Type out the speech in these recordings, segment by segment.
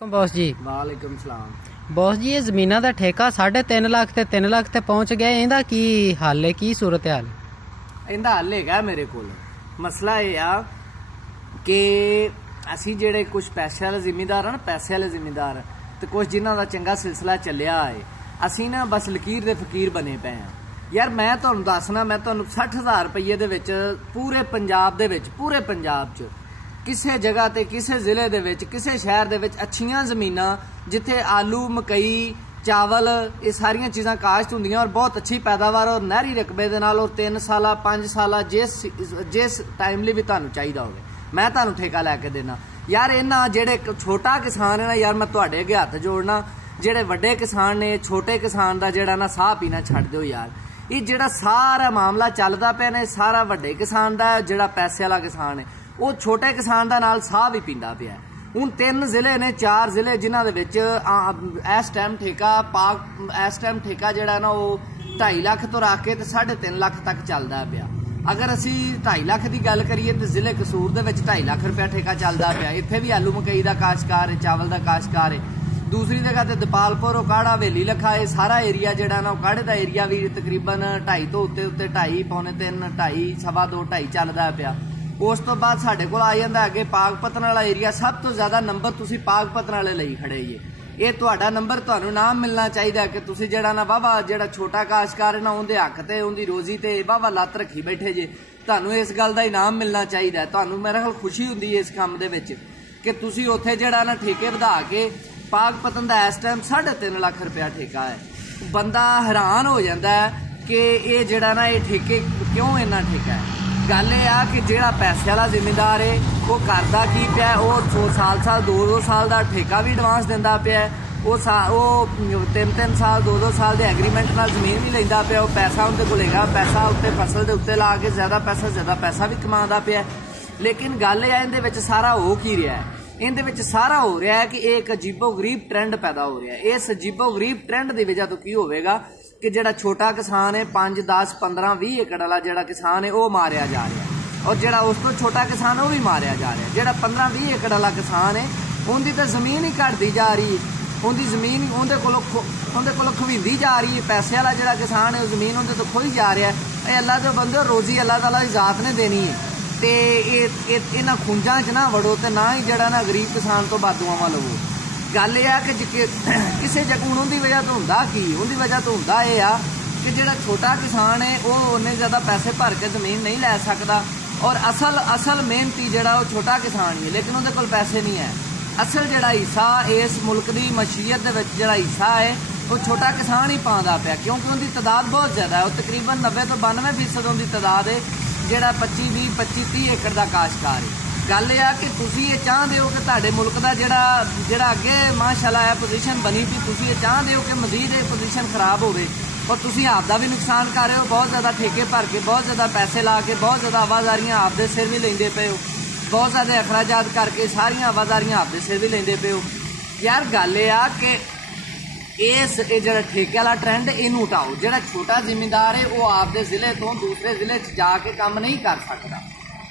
Boss जी वालेकुम सलाम। Boss जी ये जमीना का ठेका 3.5 लाख ते 3 लाख ते पहुंच गया। इहदा की हल है, की सूरत हाल? इहदा हल है मेरे को। मसला ये आ कि असी जेड़े कुछ पैसे वाले जिमीदार हैं, पैसे वाले जिमीदार तो कुछ जिन्हों का चंगा सिलसिला चलिया है, असी ना बस लकीर दे फकीर बने पे हैं। यार मैं तुहानू दसना, मैं तुहानू 60,000 रुपये दे विच पूरे पंजाब दे विच, पूरे पंजाब च किसी जगह ते किसी जिले दे विच, किसी शहर दे विच अच्छियां जमीनां जिथे आलू मकई चावल ये सारियां चीज़ां काश्त होंदियां और बहुत अच्छी पैदावार और नहरी रकबे दे नाल और 3 साल 5 साल जिस टाइमली भी तुहानू चाहिदा होवे मैं तुहानू ठेका लैके देना। यार इन्हां जेड़े छोटा किसान है ना, यार मैं तुहाडे अगे हत्थ जोड़ना, जेड़े वड्डे किसान ने छोटे किसान दा जेड़ा ना साह पीना छड्ड दिओ यार। ये जेड़ा सारा मामला चलदा पिया ने सारा वड्डे किसान दा, जेड़ा पैसे वाला किसान है वो छोटे किसान दा नाल साह भी पींदा पिया। हुण 3 जिले ने 4 जिले जिन्हां दे विच इस टाइम ठेका इस टाइम ठेका जेड़ा ना वो 2.5 लाख तो रख के 3.5 लाख तक चलदा पिया। अगर असी 2.5 लाख की गल करिए तो जिले कसूर दे विच 2.5 लाख रुपया ठेका चलदा पिया। इत्थे भी आलू मकई दा काश्तकार है, चावल दा काश्तकार है। दूसरी जगह ते दपालपुर काड़ा हवेली लखा है, सारा एरिया जेड़ा ना काड़े दा एरिया भी तकरीबन 2.5 तो उत्ते 2.5 पौने 3 2.5 सवा 2 2.5 चलदा पिया। उस तो बाद साढ़े को आ जाता अगे पागपतन वाला एरिया, सब तो ज्यादा नंबर तुसी पागपतन वाले लई खड़े जे। ये तुहाडा नंबर तुहानू नाम मिलना चाहिए कि तुसी जेड़ा ना वाहवा जेड़ा छोटा काश्तकार है ना उनके हक ते उनकी रोजी ते वाहवा लत्त रखी बैठे जे। तुहानू इस गल का इनाम मिलना चाहिए। तुहानू मेरे ख्याल खुशी हुंदी है इस काम दे विच कि तुसी उत्थे जेड़ा ना ठेके वधा के पागपतन का इस टाइम 3.5 लाख रुपया ठेका है। बंदा हैरान हो जाता है कि ये जेड़ा ना ये ठेके क्यों इन्ना ठेका है। गल ये आ कि जेड़ा पैसे वाला जिमीदार है वो करदा की पिया, वो साल 2 साल का ठेका भी एडवांस दिंदा पिया, वो 3 साल 2 साल के एग्रीमेंट नाल जमीन भी लैंदा पिया। वो पैसा उनके कोल हैगा, पैसा उत्ते फसल के उत्ते ला के ज्यादा पैसा भी कमांदा पिया। लेकिन गल ये इहदे विच सारा हो की रहा है, इहदे विच सारा हो रहा है कि एक अजीबो गरीब ट्रेंड पैदा हो रहा है। इस अजीबो गरीब ट्रेंड की वजह तो की होगा कि जेड़ा छोटा किसान है 5 10 15 20 एकड़ वाला जेड़ा किसान है वो मारिया जा रहा है, और जेड़ा उस तो छोटा किसान है वो भी मारिया जा रहा है। जेड़ा 15 20 एकड़ वाला किसान है उनकी तो जमीन ही घटती जा रही है, उनकी जमीन उनके कोलों खवींदी जा रही है। पैसे वाला जेड़ा किसान है वो जमीन उनके तो खोई जा रहा है। ये अल्लाह के बंदे रोजी अल्लाह ताला की जात ने देनी है, तो इन्हां खुंजां च ना वड़ो तो ना ही जेड़ा ना गरीब किसान तो बादुआवां लवो। गल यह कि किसी जगह उनकी वजह तो होंदा की, उनकी वजह तो होंदा ये आ कि जेड़ा छोटा किसान है वो उन्ने ज़्यादा पैसे भर के जमीन नहीं लै सकता, और असल मेहनती जेड़ा वो छोटा किसान ही है, लेकिन उनके कोल पैसे नहीं है। असल जेड़ा हिस्सा इस मुल्क की मशीयत के विच जेड़ा हिस्सा है वो छोटा किसान ही पांदा पिया, क्योंकि उनकी तादाद बहुत ज़्यादा है। वो तकरीबन 90 तो 92% उनकी तादाद है जेड़ा 25 20 25 30 एकड़ का काश्तकार है। गल यह कि तुसी ये चाहते हो कि तुहाडे मुल्क का जेड़ा अगे माशाअल्लाह है पोजीशन बनी थी, तुसी ये चाहते हो कि मजीद ये पोजीशन खराब होवे, और तुसी आपदा भी नुकसान कर रहे हो। बहुत ज़्यादा ठेके भर के, बहुत ज़्यादा पैसे ला के, बहुत ज़्यादा आवाजारियां आपदे सिर भी लेंदे पे हो, बहुत ज़्यादा अखराजात करके सारियां आवाजारियां आपदे सिर भी लेंदे पे हो। यार गल ये आ कि इस जेड़ा ठेके वाला ट्रेंड इनू हटाओ। जेड़ा छोटा जिमीदार है वो आपदे जिले तो दूसरे जिले जाके काम नहीं कर सकता,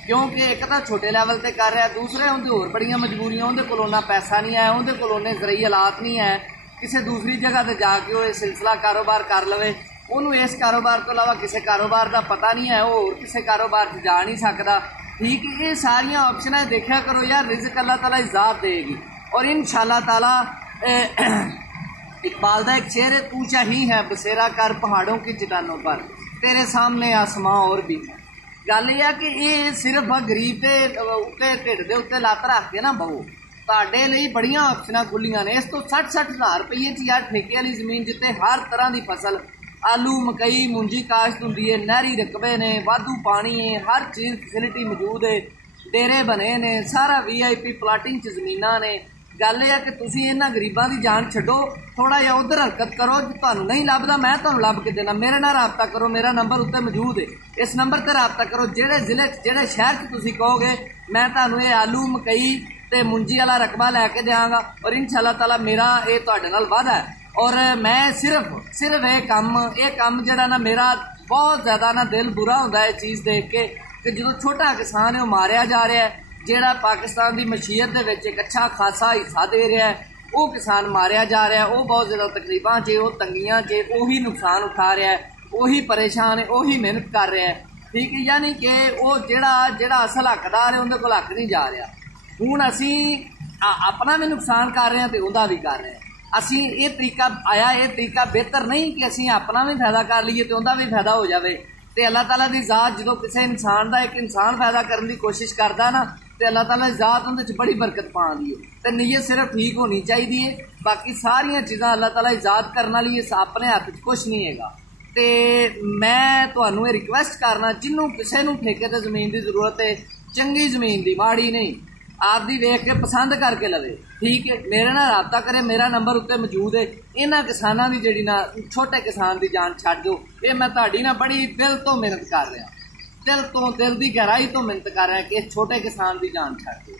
क्योंकि एक तो छोटे लैवल पर कर रहा, दूसरे उनकी होर बड़ियां मजबूरियां, उनके कोल उन्ना पैसा नहीं है, उनके कोल उन्ने जरई हालात नहीं है किसी दूसरी जगह पर जाके वो सिलसिला कारोबार कर लवे। उन्होंने इस कारोबार को अलावा किसी कारोबार का पता नहीं है, वो होर किसी कारोबार से जा नहीं सकता। ठीक है, ये सारिया ऑप्शन देखा करो यार, रिज़्क अल्लाह ताला इज़्ज़त देगी, और इंशाअल्लाह ताला इकबाल का एक शेर है, तू चाही है बसेरा कर पहाड़ों की चट्टानों पर, तेरे सामने आसमां और भी। गल यह कि ये सिर्फ गरीब के उत्ते ढिड के उत्ते लत्त रख के ना बहु, तुहाडे लई बड़ियां ऑप्शनां खुलियां ने। इस तो 60,000 रुपये च यार ठेके वाली जमीन जिते हर तरह की फसल आलू मकई मुंजी काश्त होंदी है, नहरी रकबे ने, वाधू पानी है, हर चीज़ फैसिलिटी मौजूद है, डेरे बने ने, सारा VIP प्लाटिंग च जमीनां ने। गल यह कि तुसी इन्हां गरीबां दी जान छड्डो, थोड़ा जिहा उधर हरकत करो। जो तुहानू नहीं लभदा मैं तुहानू लभ के देना, मेरे नाल राबता करो, मेरा नंबर उत्ते मौजूद है, इस नंबर ते राबता करो। जेड़े जिले जेड़े शहर च तुसी कहोगे मैं तुहानू ये आलू मकई ते मुंजी वाला रकबा लैके देंगा, और इंशाअल्लाह ताला मेरा ये तुहाडे नाल वादा है। और मैं सिर्फ ये कम जेड़ा ना मेरा बहुत ज्यादा ना दिल बुरा होंदा है चीज़ देख के कि जो छोटा किसान है वो मारिया जा रहा है, जेड़ा पाकिस्तान की मशीयत दे विच एक अच्छा खासा हिस्सा दे रहा है, ਉਹ ਕਿਸਾਨ ਮਾਰਿਆ ਜਾ ਰਿਹਾ, ਉਹ ਬਹੁਤ ਜ਼ਿਆਦਾ ਤਕਲੀਫਾਂ 'ਚ, ਉਹ ਤੰਗੀਆਂ 'ਚ, ਉਹੀ ਨੁਕਸਾਨ ਉਠਾ ਰਿਹਾ, ਉਹੀ ਪਰੇਸ਼ਾਨ ਹੈ, ਉਹੀ ਮਿਹਨਤ ਕਰ ਰਿਹਾ, ਠੀਕ ਹੈ। ਯਾਨੀ ਕਿ ਉਹ ਜਿਹੜਾ ਅਸਲ ਹੱਕਦਾਰ ਹੈ ਉਹਦੇ ਕੋਲ ਹੱਕ ਨਹੀਂ ਜਾ ਰਿਹਾ। ਹੁਣ ਅਸੀਂ ਆਪਣਾ ਵੀ ਨੁਕਸਾਨ ਕਰ ਰਹੇ ਹਾਂ ਤੇ ਉਹਦਾ ਵੀ ਕਰ ਰਹੇ ਹਾਂ। ਅਸੀਂ ਇਹ ਤਰੀਕਾ ਆਇਆ, ਇਹ ਤਰੀਕਾ ਬਿਹਤਰ ਨਹੀਂ ਕਿ ਅਸੀਂ ਆਪਣਾ ਵੀ ਫਾਇਦਾ ਕਰ ਲਈਏ ਤੇ ਉਹਦਾ ਵੀ ਫਾਇਦਾ ਹੋ ਜਾਵੇ। ਤੇ ਅੱਲਾਹ ਤਾਲਾ ਦੀ ਜ਼ਾਤ ਜਦੋਂ ਕਿਸੇ ਇਨਸਾਨ ਦਾ ਇੱਕ ਇਨਸਾਨ ਫਾਇਦਾ ਕਰਨ ਦੀ ਕੋਸ਼ਿਸ਼ ਕਰਦਾ ਨਾ ਤੇ ਅੱਲਾਹ ताला की ज़ात उहदे च बड़ी बरकत पाँदी है। तो नीयत सिर्फ ठीक होनी चाहिए, बाकी सारिया चीज़ां अल्लाह ताला की ज़ात करने वाली अपने हाथ च कुछ नहीं हैगा। तो मैं तुहानू ये रिक्वेस्ट करना, जिन्हों किसी नूं ठेके ते ज़मीन की जरूरत है, चंगी ज़मीन की, माड़ी नहीं, आपदी वेख के पसंद करके लवे, ठीक है। मेरे नाल राबता करे, मेरा नंबर उत्ते मौजूद है। इन्हां किसानां दी जिहड़ी ना छोटे किसान की जान छड्ड दो, ये मैं तुहाडी ना बड़ी दिल तो मेहनत कर रहा, दिल की गहराई तो मेहनत कर रहा कि इस छोटे किसान की जान छड्ड दो।